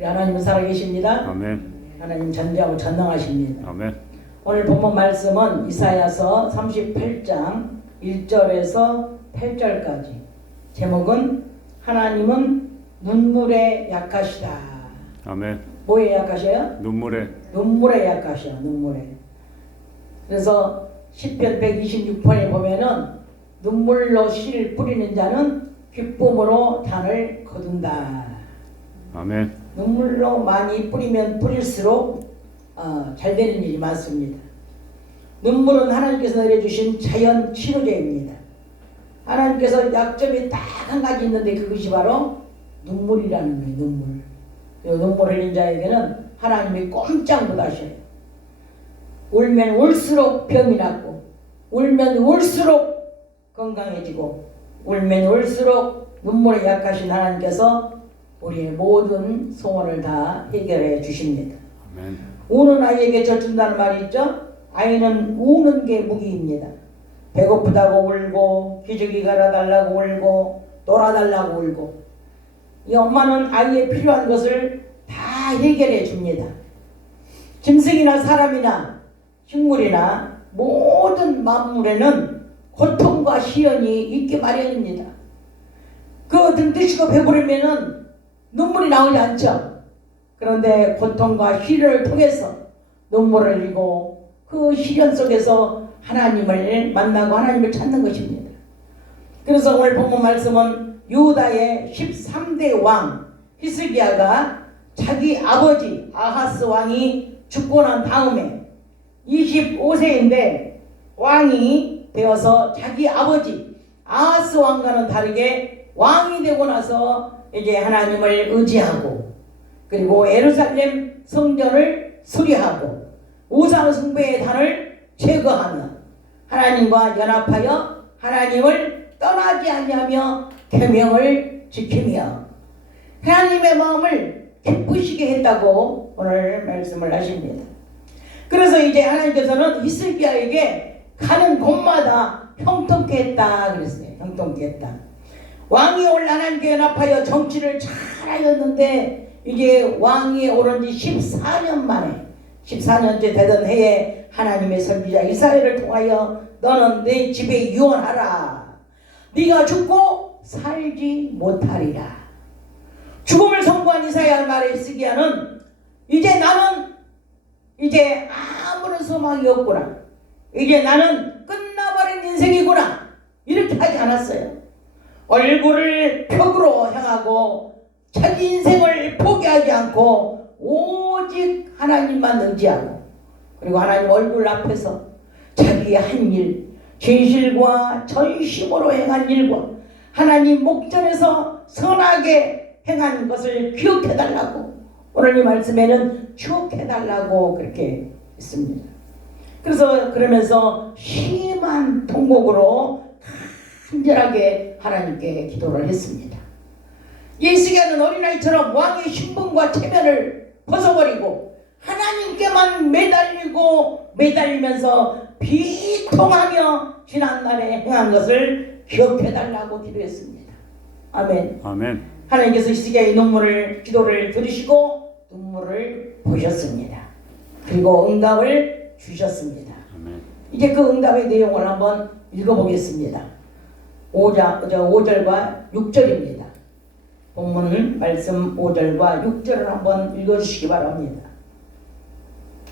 우리 하나님은 살아계십니다. 아멘. 하나님 전지하고 전능하십니다. 아멘. 오늘 본문 말씀은 이사야서 38장 1절에서 8절까지. 제목은 하나님은 눈물에 약하시다. 아멘. 뭐에 약하셔요? 눈물에. 눈물에 약하셔. 눈물에. 그래서 시편 126편에 보면은 눈물로 씨를 뿌리는 자는 기쁨으로 잔을 거둔다. 아멘. 눈물로 많이 뿌리면 뿌릴수록 잘 되는 일이 많습니다. 눈물은 하나님께서 내려주신 자연 치료제입니다. 하나님께서 약점이 딱 한 가지 있는데 그것이 바로 눈물이라는 거예요. 눈물. 그 눈물 흘린 자에게는 하나님이 꼼짝 못하셔요. 울면 울수록 병이 낫고, 울면 울수록 건강해지고, 울면 울수록 눈물에 약하신 하나님께서 우리의 모든 소원을 다 해결해 주십니다. 아멘. 우는 아이에게 젖준다는 말이 있죠. 아이는 우는 게 무기입니다. 배고프다고 울고, 기저귀 갈아달라고 울고, 놀아달라고 울고, 이 엄마는 아이의 필요한 것을 다 해결해 줍니다. 짐승이나 사람이나 식물이나 모든 만물에는 고통과 시련이 있게 마련입니다. 그 등 드시고 배부르면은 눈물이 나오지 않죠. 그런데 고통과 시련을 통해서 눈물을 흘리고 그 시련 속에서 하나님을 만나고 하나님을 찾는 것입니다. 그래서 오늘 본문 말씀은 유다의 13대 왕 히스기야가 자기 아버지 아하스 왕이 죽고 난 다음에 25세인데 왕이 되어서 자기 아버지 아하스 왕과는 다르게 왕이 되고 나서 이제 하나님을 의지하고, 그리고 예루살렘 성전을 수리하고 우상 숭배의 단을 제거하며 하나님과 연합하여 하나님을 떠나지 아니하며 계명을 지키며 하나님의 마음을 기쁘시게 했다고 오늘 말씀을 하십니다. 그래서 이제 하나님께서는 히스기야에게 가는 곳마다 형통케 했다 그랬어요. 형통케 했다. 왕이 올라 하나님께 연합하여 정치를 잘하였는데 이게 왕이 오른 지 14년 만에 14년째 되던 해에 하나님의 선지자 이사야를 통하여 너는 내 집에 유언하라. 네가 죽고 살지 못하리라. 죽음을 선고한 이사야 말에 히스기야는 이제 나는 이제 아무런 소망이 없구나. 이제 나는 끝나버린 인생이구나. 이렇게 하지 않았어요. 얼굴을 벽으로 향하고 자기 인생을 포기하지 않고 오직 하나님만 의지하고, 그리고 하나님 얼굴 앞에서 자기의 한 일, 진실과 전심으로 행한 일과 하나님 목전에서 선하게 행한 것을 기억해달라고, 오늘 이 말씀에는 추억해달라고 그렇게 했습니다. 그래서 그러면서 심한 통곡으로 간절하게 하나님께 기도를 했습니다. 히스기야는 어린아이처럼 왕의 신분과 체면을 벗어버리고 하나님께만 매달리면서 비통하며 지난날에 행한 것을 기억해달라고 기도했습니다. 아멘. 아멘. 하나님께서 히스기야의 기도를 들으시고 눈물을 보셨습니다. 그리고 응답을 주셨습니다. 아멘. 이제 그 응답의 내용을 한번 읽어보겠습니다. 5절과 6절입니다. 본문 말씀 5절과 6절을 한번 읽어주시기 바랍니다.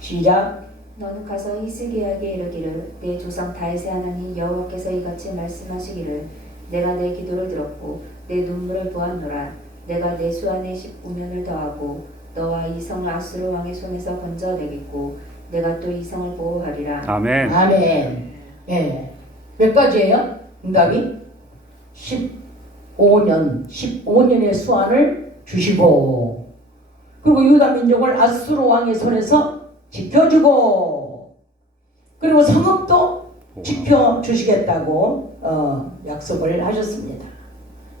시작. 너는 가서 히스기야에게 이르기를 내 조상 다윗의 하나님 여호와께서 이같이 말씀하시기를 내가 내 기도를 들었고 내 눈물을 보았노라. 내가 내 수 안에 15년을 더하고 너와 이 성을 아수르 왕의 손에서 건져내겠고 내가 또 이 성을 보호하리라. 아멘. 아멘. 예. 몇 가지예요? 응답이 15년의 수완을 주시고, 그리고 유다 민족을 아수르 왕의 손에서 지켜주고, 그리고 성읍도 지켜주시겠다고 약속을 하셨습니다.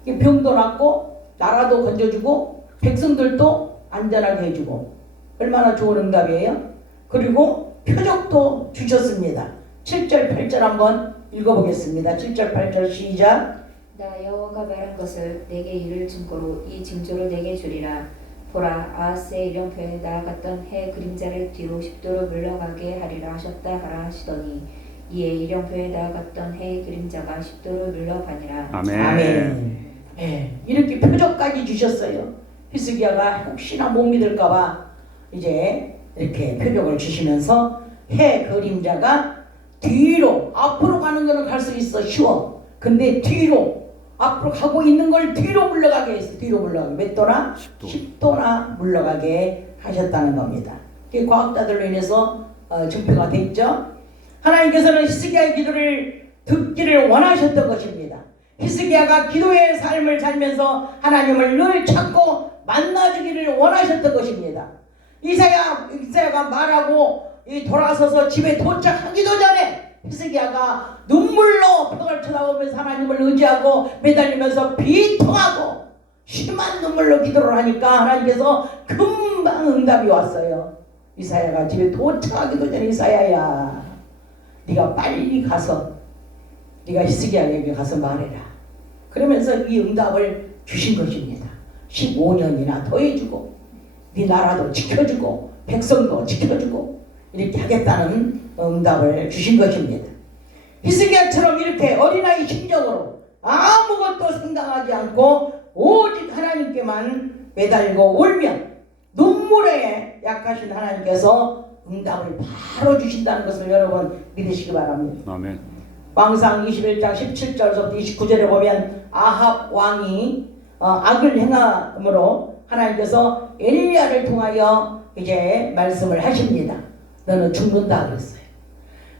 병도 낫고 나라도 건져주고 백성들도 안전하게 해주고, 얼마나 좋은 응답이에요. 그리고 표적도 주셨습니다. 7절 8절 한번 읽어보겠습니다. 7절 8절 시작. 나 여호와가 말한 것을 내게 이를 증거로 이 징조를 내게 주리라. 보라 아하스의 일령표에 나아갔던 해 그림자를 뒤로 10도로 물러가게 하리라 하셨다 하라 하시더니 이에 일령표에 나아갔던 해의 그림자가 10도로 물러가니라. 아멘. 아멘. 예, 이렇게 표적까지 주셨어요. 히스기야가 혹시나 못 믿을까봐 이제 이렇게 표적을 주시면서 해 그림자가 뒤로 앞으로 가는 거는 갈 수 있어 쉬워. 근데 뒤로 앞으로 가고 있는 걸 뒤로 물러가게 했어. 뒤로 물러가게 몇 도나? 10도나 물러가게 하셨다는 겁니다. 그게 과학자들로 인해서 증표가 돼 있죠. 하나님께서는 히스기야의 기도를 듣기를 원하셨던 것입니다. 히스기야가 기도의 삶을 살면서 하나님을 늘 찾고 만나주기를 원하셨던 것입니다. 이사야가 말하고 돌아서서 집에 도착하기도 전에 히스기야가 눈물로 벽을 쳐다보면서 하나님을 의지하고 매달리면서 비통하고 심한 눈물로 기도를 하니까 하나님께서 금방 응답이 왔어요. 이사야가 집에 도착하기도 전에 이사야야 네가 빨리 가서 네가 히스기야에게 가서 말해라. 그러면서 이 응답을 주신 것입니다. 15년이나 더해주고 네 나라도 지켜주고 백성도 지켜주고 이렇게 하겠다는 응답을 주신 것입니다. 히스기야처럼 이렇게 어린아이 심정으로 아무것도 생각하지 않고 오직 하나님께만 매달리고 울면 눈물에 약하신 하나님께서 응답을 바로 주신다는 것을 여러분 믿으시기 바랍니다. 아멘. 왕상 21장 17절부터 29절에 보면 아합 왕이 악을 행함으로 하나님께서 엘리야를 통하여 이제 말씀을 하십니다. 너는 죽는다 그랬어요.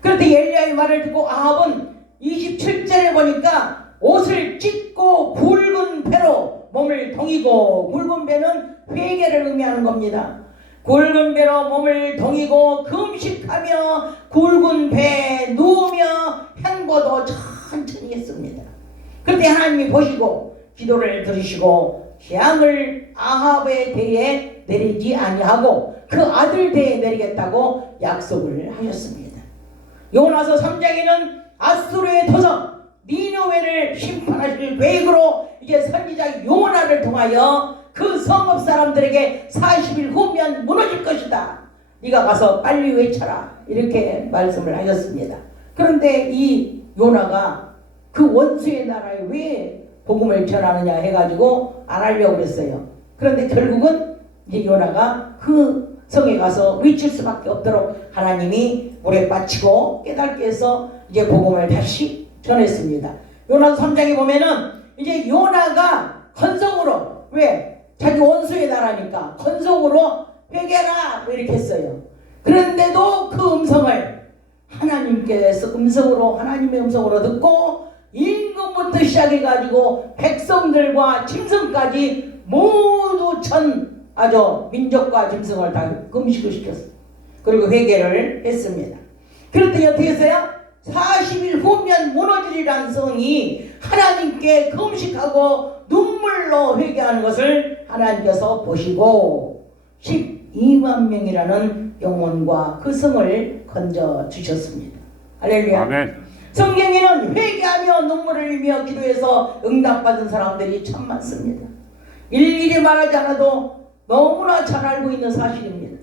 그런데 엘리야의 말을 듣고 아합은 27절에 보니까 옷을 찢고 굵은 배로 몸을 동이고, 굵은 배는 회개를 의미하는 겁니다. 굵은 배로 몸을 동이고 금식하며 굵은 배에 누우며 행보도 천천히 했습니다. 그런데 하나님이 보시고 기도를 들으시고 재앙을 아합에 대해 내리지 아니하고 그 아들 대해 내리겠다고 약속을 하셨습니다. 요나서 3장에는 아수르의 도성 니느웨를 심판하실 계획으로 이제 선지자 요나를 통하여 그 성읍 사람들에게 40일 후면 무너질 것이다. 네가 가서 빨리 외쳐라. 이렇게 말씀을 하셨습니다. 그런데 이 요나가 그 원수의 나라에 왜 복음을 전하느냐 해가지고 안 하려고 그랬어요. 그런데 결국은 이제 요나가 그 성에 가서 외칠 수밖에 없도록 하나님이 물에 빠치고 깨닫게 해서 이제 복음을 다시 전했습니다. 요나서 3장에 보면은 이제 요나가 건성으로 왜? 자기 원수의 나라니까 건성으로 회개라 이렇게 했어요. 그런데도 그 음성을 하나님께서 하나님의 음성으로 듣고 임금부터 시작해가지고 백성들과 짐승까지 모두 아주 민족과 짐승을 다 금식을 시켰어요. 그리고 회개를 했습니다. 그런데 어떻게 했어요? 40일 후면 무너지리라는 성이 하나님께 금식하고 눈물로 회개하는 것을 하나님께서 보시고 12만 명이라는 영혼과 그 성을 건져 주셨습니다. 할렐루야. 아멘. 성경에는 회개하며 눈물을 흘리며 기도해서 응답받은 사람들이 참 많습니다. 일일이 말하지 않아도 너무나 잘 알고 있는 사실입니다.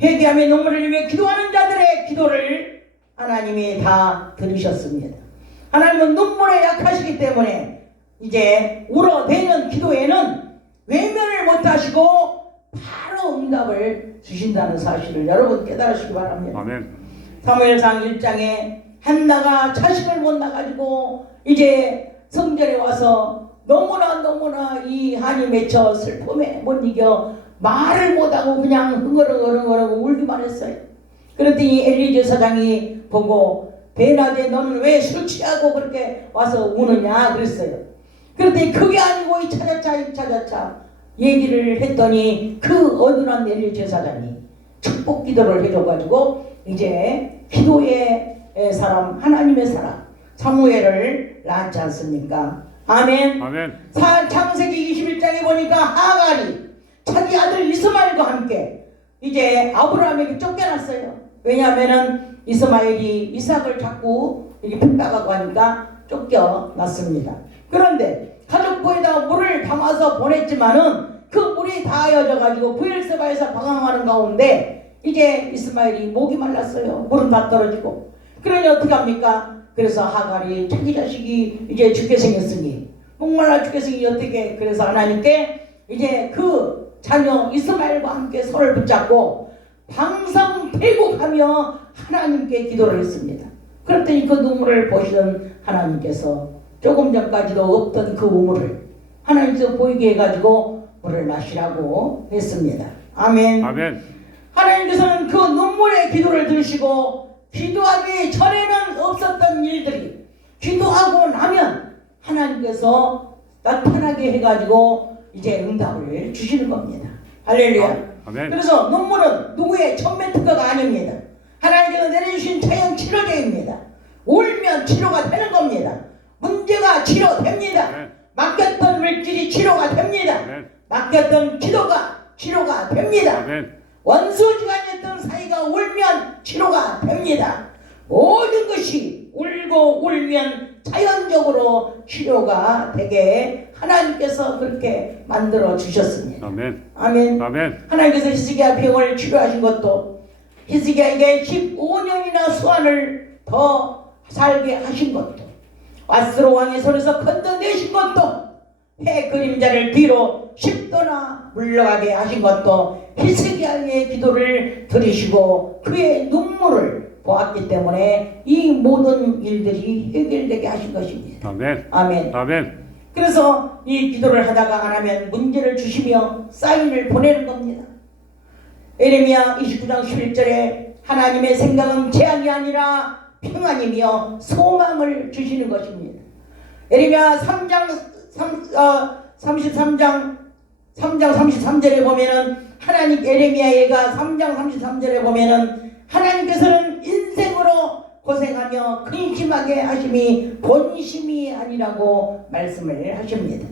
회개하며 눈물을 흘리며 기도하는 자들의 기도를 하나님이 다 들으셨습니다. 하나님은 눈물에 약하시기 때문에 이제 울어대는 기도에는 외면을 못하시고 바로 응답을 주신다는 사실을 여러분 깨달으시기 바랍니다. 아멘. 사무엘상 1장에 한나가 자식을 못 낳아가지고 이제 성전에 와서 너무나 이 한이 맺혀 슬픔에 못 이겨 말을 못하고 그냥 흥얼흥얼 울기만 했어요. 그랬더니 엘리 제사장이 보고 베나데 너는 왜 술 취하고 그렇게 와서 우느냐 그랬어요. 그런데 그게 아니고 이 차자차 얘기를 했더니 그 어눌한 엘리 제사장이 축복 기도를 해줘가지고 이제 기도의 사람 하나님의 사람 사무엘을 낳았지 않습니까? 아멘. 아멘. 창세기 21장에 보니까 하갈이 자기 아들 이스마엘과 함께 이제 아브라함에게 쫓겨났어요. 왜냐하면은 이스마엘이 이삭을 자꾸 이렇게 핍박하고 하니까 쫓겨났습니다. 그런데 가족부에다 물을 담아서 보냈지만은 그 물이 다여져 가지고 브엘세바에서 방황하는 가운데 이제 이스마엘이 목이 말랐어요. 물은 다 떨어지고. 그러니 어떻게 합니까? 그래서 하갈이 자기 자식이 이제 죽게 생겼으니 목말라 죽게 생기니 어떻게, 그래서 하나님께 이제 그 자녀 이스마엘과 함께 손을 붙잡고 방성태국하며 하나님께 기도를 했습니다. 그랬더니 그 눈물을 보시던 하나님께서 조금 전까지도 없던 그 우물을 하나님께서 보이게 해가지고 물을 마시라고 했습니다. 아멘. 아멘. 하나님께서는 그 눈물의 기도를 들으시고 기도하기 전에는 없었던 일들이 기도하고 나면 하나님께서 나타나게 해가지고 이제 응답을 주시는 겁니다. 할렐루야. 아멘. 그래서 눈물은 누구의 천매 특허가 아닙니다. 하나님께서 내려주신 자연 치료제입니다. 울면 치료가 되는 겁니다. 문제가 치료됩니다. 네. 맡겼던 물질이 치료가 됩니다. 네. 맡겼던 기도가 치료가 됩니다. 아멘. 원수지간이었던 사이가 울면 치료가 됩니다. 모든 것이 울고 울면 자연적으로 치료가 되게 하나님께서 그렇게 만들어 주셨습니다. 아멘. 아멘. 아멘. 하나님께서 히스기야 병을 치료하신 것도 히스기야에게 15년이나 수환을 더 살게 하신 것도 왓스로 왕의 손에서 건져내신 것도 해 그림자를 뒤로 10도나 물러가게 하신 것도 히스기야의 기도를 들으시고 그의 눈물을 보았기 때문에 이 모든 일들이 해결되게 하신 것입니다. 아멘. 아멘. 아멘. 그래서 이 기도를 하다가 안 하면 문제를 주시며 사인을 보내는 겁니다. 에레미야 29장 11절에 하나님의 생각은 재앙이 아니라 평안이며 소망을 주시는 것입니다. 에레미야 3장 33절에 보면은 하나님, 에레미야가 3장 33절에 보면은 하나님께서는 인생으로 고생하며 근심하게 하심이 본심이 아니라고 말씀을 하십니다.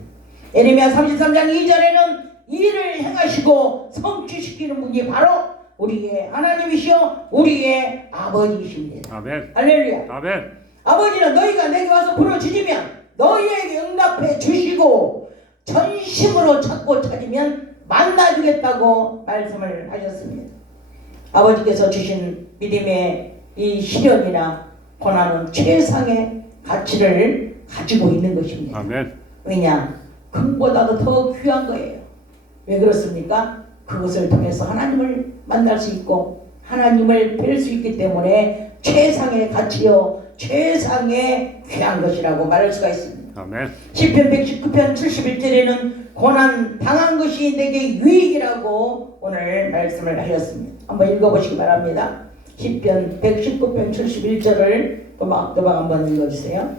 에레미야 33장 2절에는 이를 행하시고 성취시키는 분이 바로 우리의 하나님이시여 우리의 아버지이십니다. 아멘. 할렐루야. 아멘. 아버지는 너희가 내게 와서 부르짖으면 너희에게 응답해 주시고 전심으로 찾고 찾으면 만나주겠다고 말씀을 하셨습니다. 아버지께서 주신 믿음의 이 시련이나 고난은 최상의 가치를 가지고 있는 것입니다. 아멘. 왜냐? 금보다도 더 귀한 거예요. 왜 그렇습니까? 그것을 통해서 하나님을 만날 수 있고 하나님을 뵐 수 있기 때문에 최상의 가치요 최상의 귀한 것이라고 말할 수가 있습니다. 아멘. 시편 119편 71절에는 고난 당한 것이 내게 유익이라고 오늘 말씀을 하셨습니다. 한번 읽어보시기 바랍니다. 시편 119편 71절을 또박또박 한번 읽어주세요.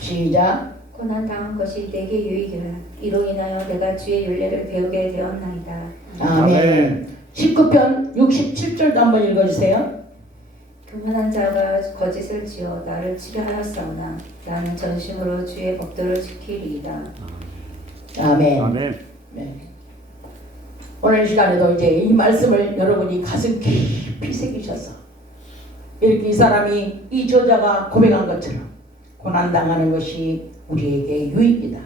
시작. 고난 당한 것이 내게 유익이라. 이로 인하여 내가 주의 윤례를 배우게 되었나이다. 아멘. 19편 67절도 한번 읽어주세요. 교만한 자가 거짓을 지어 나를 치려하였사오나 나는 전심으로 주의 법도를 지키리이다. 아멘. 아멘. 네. 오늘 시간에도 이제 이 말씀을 여러분이 가슴 깊이 새기셔서 이렇게 이 사람이 이 저자가 고백한 것처럼 고난당하는 것이 우리에게 유익이다.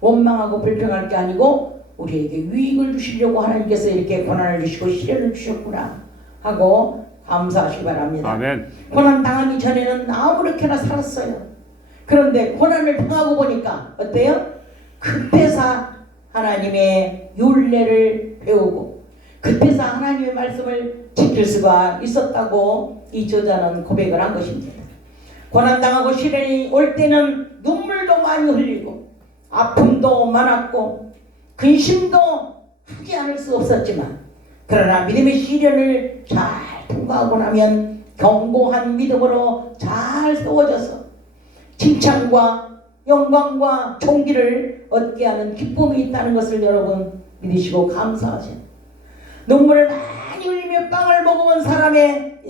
원망하고 불평할 게 아니고 우리에게 유익을 주시려고 하나님께서 이렇게 고난을 주시고 시련을 주셨구나 하고 감사하시기 바랍니다. 아멘. 고난 당하기 전에는 아무렇게나 살았어요. 그런데 고난을 당하고 보니까 어때요? 그때서 하나님의 율례를 배우고 그때서 하나님의 말씀을 지킬 수가 있었다고 이 저자는 고백을 한 것입니다. 고난당하고 시련이 올 때는 눈물도 많이 흘리고 아픔도 많았고 근심도 하지 않을 수 없었지만 그러나 믿음의 시련을 잘 통과하고 나면 견고한 믿음으로 잘 세워져서 칭찬과 영광과 존귀를 얻게 하는 기쁨이 있다는 것을 여러분 믿으시고 감사하세요. 눈물을 많이 흘리며 빵을 먹어본 사람의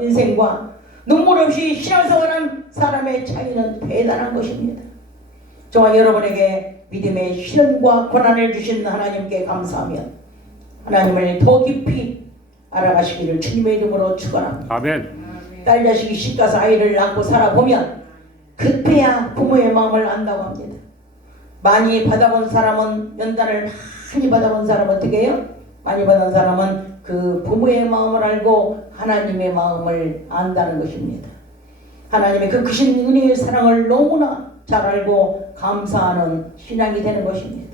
인생과 눈물 없이 신앙생활한 사람의 차이는 대단한 것입니다. 저와 여러분에게 믿음의 시련과 고난을 주신 하나님께 감사하며 하나님을 더 깊이 알아가시기를 주님의 이름으로 축원합니다. 아멘. 딸 자식이 시집가서 아이를 낳고 살아보면 그때야 부모의 마음을 안다고 합니다. 많이 받아본 사람은, 연단을 많이 받아본 사람은 어떻게 해요? 많이 받은 사람은 그 부모의 마음을 알고 하나님의 마음을 안다는 것입니다. 하나님의 그 크신 은혜의 사랑을 너무나 잘 알고 감사하는 신앙이 되는 것입니다.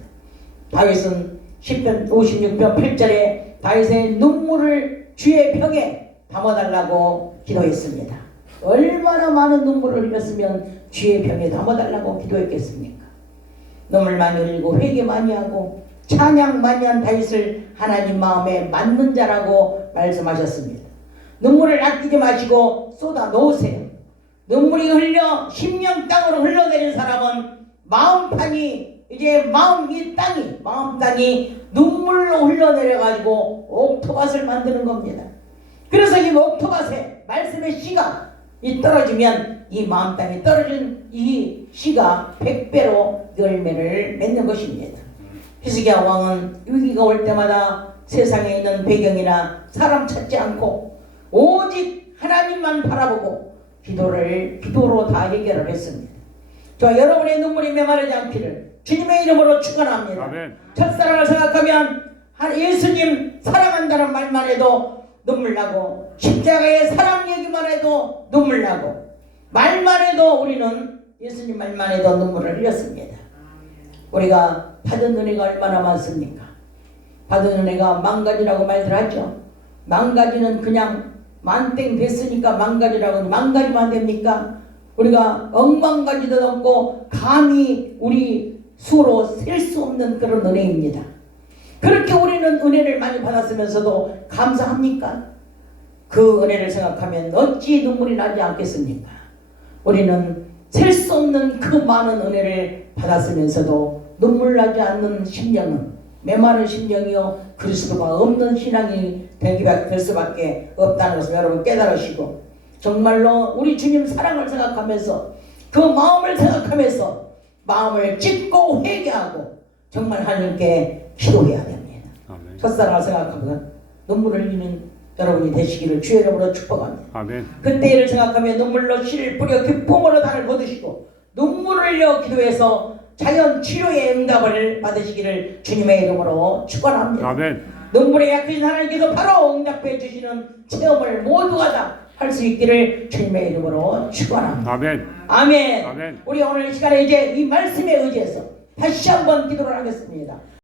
다윗은 10편 56편 8절에 다윗의 눈물을 주의 벽에 담아달라고 기도했습니다. 얼마나 많은 눈물을 흘렸으면 주의 벽에 담아달라고 기도했겠습니까? 눈물 많이 흘리고 회개 많이 하고 찬양 많이 한 다윗을 하나님 마음에 맞는 자라고 말씀하셨습니다. 눈물을 아끼지 마시고 쏟아 놓으세요. 눈물이 흘려 심령 땅으로 흘러내린 사람은 마음 땅이 눈물로 흘러내려 가지고 옥토밭을 만드는 겁니다. 그래서 이 옥토밭에 말씀의 씨가 떨어지면 이 마음 땅에 떨어진 이 씨가 100배로 열매를 맺는 것입니다. 히스기야 왕은 위기가 올 때마다 세상에 있는 배경이나 사람 찾지 않고 오직 하나님만 바라보고 기도로 다 해결을 했습니다. 저 여러분의 눈물이 메마르지 않기를 주님의 이름으로 축원합니다. 아멘. 첫사랑을 생각하면 예수님 사랑한다는 말만 해도 눈물 나고 십자가의 사랑 얘기만 해도 눈물 나고 말만 해도 우리는 예수님 말만 해도 눈물을 흘렸습니다. 우리가 받은 은혜가 얼마나 많습니까? 받은 은혜가 망가지라고 말들 하죠. 망가지는 그냥 만땡 됐으니까 망가지라고 망가지면 됩니까? 우리가 억만가지도 넘고 감히 우리 수로 셀 수 없는 그런 은혜입니다. 그렇게 우리는 은혜를 많이 받았으면서도 감사합니까? 그 은혜를 생각하면 어찌 눈물이 나지 않겠습니까? 우리는 셀 수 없는 그 많은 은혜를 받았으면서도 눈물 나지 않는 심령은 메마른 심령이요 그리스도가 없는 신앙이 될 수밖에 없다는 것을 여러분 깨달으시고 정말로 우리 주님 사랑을 생각하면서 그 마음을 생각하면서 마음을 찢고 회개하고 정말 하나님께 기도해야 됩니다. 아멘. 첫사랑을 생각하면 눈물을 흘리는 여러분이 되시기를 주의 이름으로 축복합니다. 아멘. 그때를 생각하며 눈물로 씨를 뿌려 기쁨으로 달을 거두시고 눈물을 흘려 기도해서 자연 치료의 응답을 받으시기를 주님의 이름으로 축원합니다. 아멘. 눈물에 약해진 하나님께서 바로 응답해 주시는 체험을 모두가 다 할 수 있기를 주님의 이름으로 축원합니다. 아멘. 아멘. 아멘. 우리 오늘 이 시간에 이제 이 말씀에 의지해서 다시 한번 기도를 하겠습니다.